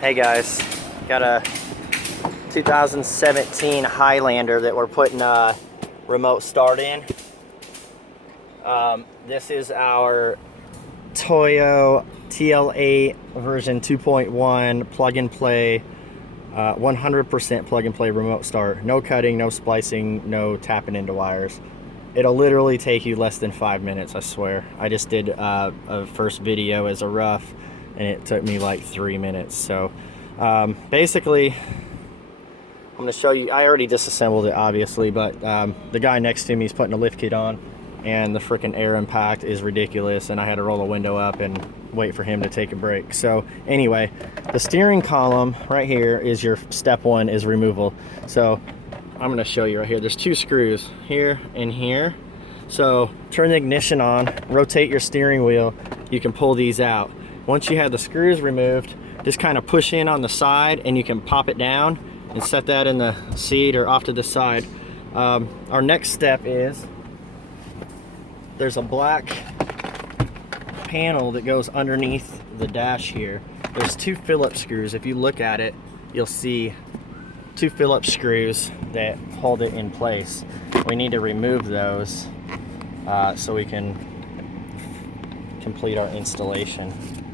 Hey guys, got a 2017 Highlander that we're putting a remote start in. This is our Toyo-TL8 version 2.1 plug and play, 100% plug and play remote start. No cutting, no splicing, no tapping into wires. It'll literally take you less than 5 minutes, I swear. I just did a first video as a rough and it took me like 3 minutes. So basically, I'm going to show you. I already disassembled it obviously, but the guy next to me is putting a lift kit on and the freaking air impact is ridiculous, and I had to roll the window up and wait for him to take a break. So anyway, the steering column right here is your step one, is removal. So I'm going to show you right here. There's 2 screws here and here. So turn the ignition on, rotate your steering wheel, you can pull these out. Once you have the screws removed, just kind of push in on the side and you can pop it down and set that in the seat or off to the side. Our next step is there's a black panel that goes underneath the dash here. There's 2 Phillips screws. If you look at it, you'll see 2 Phillips screws that hold it in place. We need to remove those so we can complete our installation.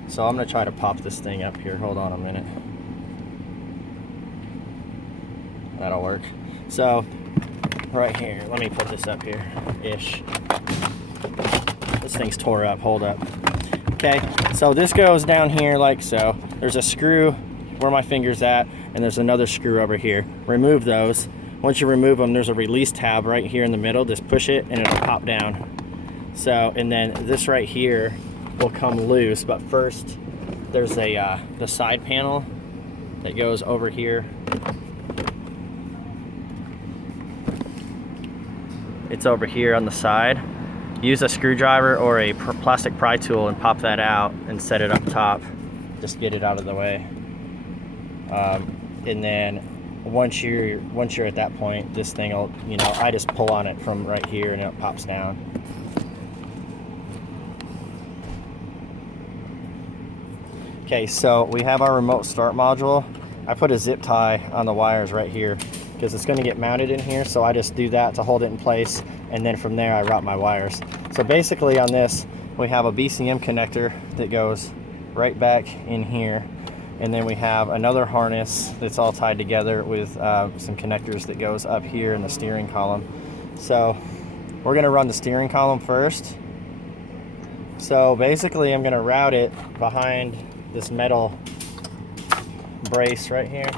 So I'm going to try to pop this thing up here. Hold on a minute. That'll work. So right here, let me put this up here ish. This thing's tore up. Hold up. Okay, so this goes down here like so. There's a screw where my finger's at, and there's another screw over here. Remove those. Once you remove them, there's a release tab right here in the middle. Just push it and it'll pop down. So, and then this right here will come loose, but first there's the side panel that goes over here. It's over here on the side. Use a screwdriver or a plastic pry tool and pop that out and set it up top. Just get it out of the way. And then once you're at that point, this thing will, you know, I just pull on it from right here and it pops down. Okay, so we have our remote start module. I put a zip tie on the wires right here because it's going to get mounted in here, so I just do that to hold it in place, and then from there I route my wires. So basically on this we have a Bcm connector that goes right back in here, and then we have another harness that's all tied together with some connectors that goes up here in the steering column. So we're going to run the steering column first. So basically I'm going to route it behind this metal brace right here,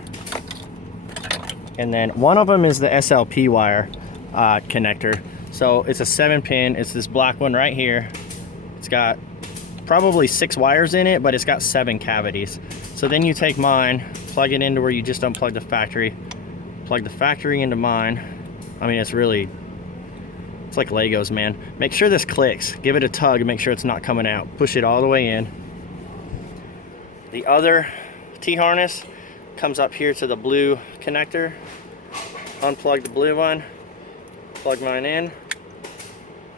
and then one of them is the Slp wire connector. So it's a 7-pin. It's this black one right here. It's got probably 6 wires in it, but it's got 7 cavities. So then you take mine, plug it into where you just unplug the factory, plug the factory into mine. I mean, it's like Legos, man. Make sure this clicks. Give it a tug and make sure it's not coming out. Push it all the way in. The other T-harness comes up here to the blue connector. Unplug the blue one, plug mine in,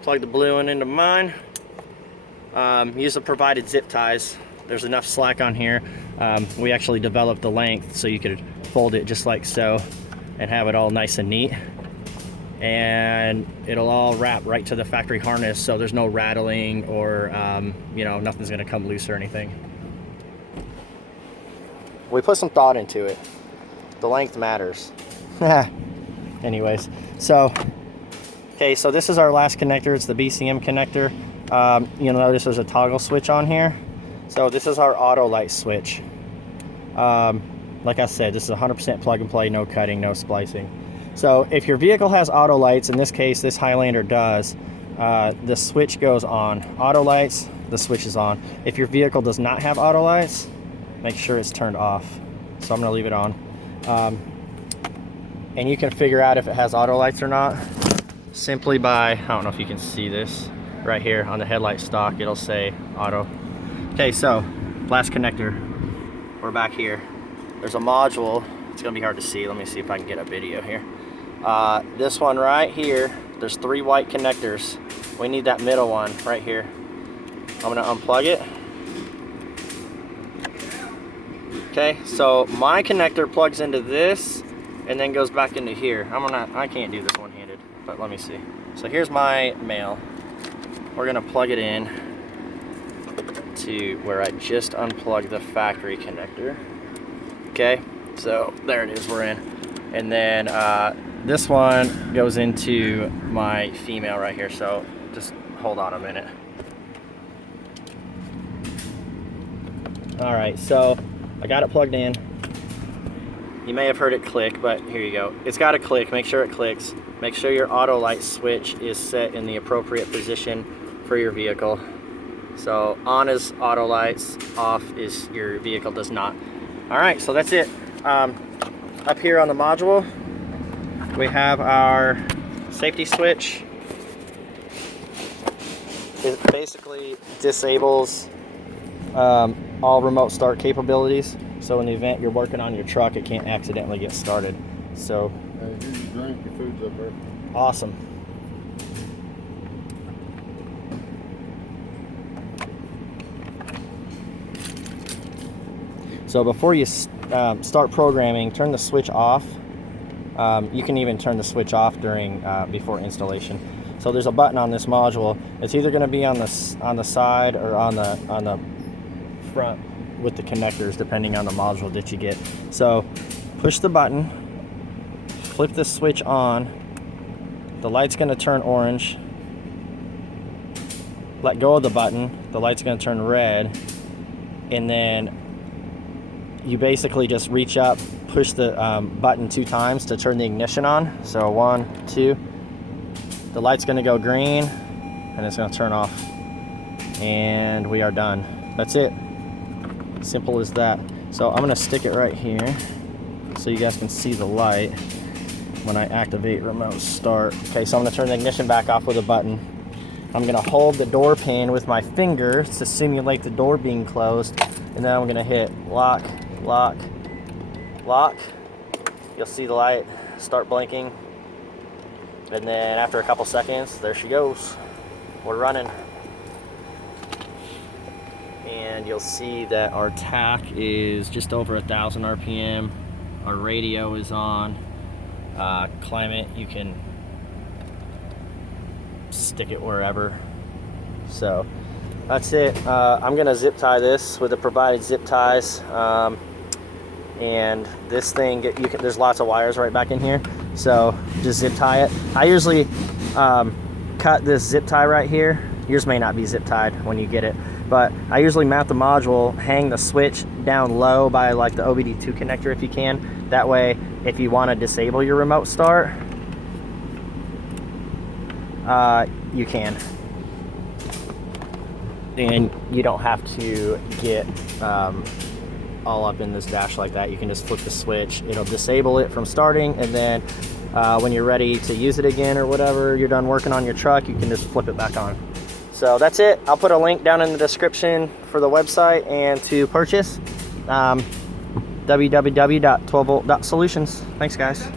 plug the blue one into mine. Use the provided zip ties. There's enough slack on here. We actually developed the length so you could fold it just like so and have it all nice and neat. And it'll all wrap right to the factory harness, so there's no rattling or you know, nothing's gonna come loose or anything. We put some thought into it. The length matters. Anyways, so okay, so this is our last connector. It's the Bcm connector. You'll notice there's a toggle switch on here. So this is our auto light switch. Like I said, this is 100% plug and play, no cutting, no splicing. So if your vehicle has auto lights, in this case this Highlander does, the switch goes on. Auto lights, the switch is on. If your vehicle does not have auto lights, make sure it's turned off. So I'm going to leave it on. And you can figure out if it has auto lights or not simply by, I don't know if you can see this right here on the headlight stock, it'll say auto. Okay, so last connector, we're back here. There's a module. It's going to be hard to see. Let me see if I can get a video here. This one right here, there's 3 white connectors. We need that middle one right here. I'm going to unplug it. Okay, so my connector plugs into this and then goes back into here. I can't do this one-handed, but let me see. So here's my male. We're gonna plug it in to where I just unplugged the factory connector. Okay, so there it is, we're in. And then this one goes into my female right here, so just hold on a minute. All right, so I got it plugged in. You may have heard it click, but here you go. It's got to click, make sure it clicks. Make sure your auto light switch is set in the appropriate position for your vehicle. So on is auto lights, off is your vehicle does not. All right, so that's it. Up here on the module, we have our safety switch. It basically disables all remote start capabilities. So in the event you're working on your truck, it can't accidentally get started. So here's your drink, your food's up there. Awesome. So before you start programming, turn the switch off. You can even turn the switch off during before installation. So there's a button on this module. It's either going to be on the side or on the front with the connectors, depending on the module that you get. So push the button, flip the switch on. The light's going to turn orange. Let go of the button. The light's going to turn red, and then you basically just reach up, push the button 2 times to turn the ignition on. So 1, 2. The light's going to go green, and it's going to turn off. And we are done. That's it. Simple as that. So I'm going to stick it right here so you guys can see the light when I activate remote start. Okay, so I'm going to turn the ignition back off with a button. I'm going to hold the door pin with my fingers to simulate the door being closed, and then I'm going to hit lock, lock, lock. You'll see the light start blinking, and then after a couple seconds, there she goes. We're running. And you'll see that our tach is just over 1,000 RPM. Our radio is on. Climate, you can stick it wherever. So that's it. I'm gonna zip tie this with the provided zip ties, and this thing there's lots of wires right back in here, so just zip tie it. I usually cut this zip tie right here. Yours may not be zip tied when you get it, but I usually mount the module, hang the switch down low by like the OBD2 connector if you can. That way, if you want to disable your remote start, you can. And you don't have to get all up in this dash like that. You can just flip the switch. It'll disable it from starting, and then when you're ready to use it again or whatever, you're done working on your truck, you can just flip it back on. So that's it. I'll put a link down in the description for the website and to purchase. www.12volt.solutions. Thanks, guys.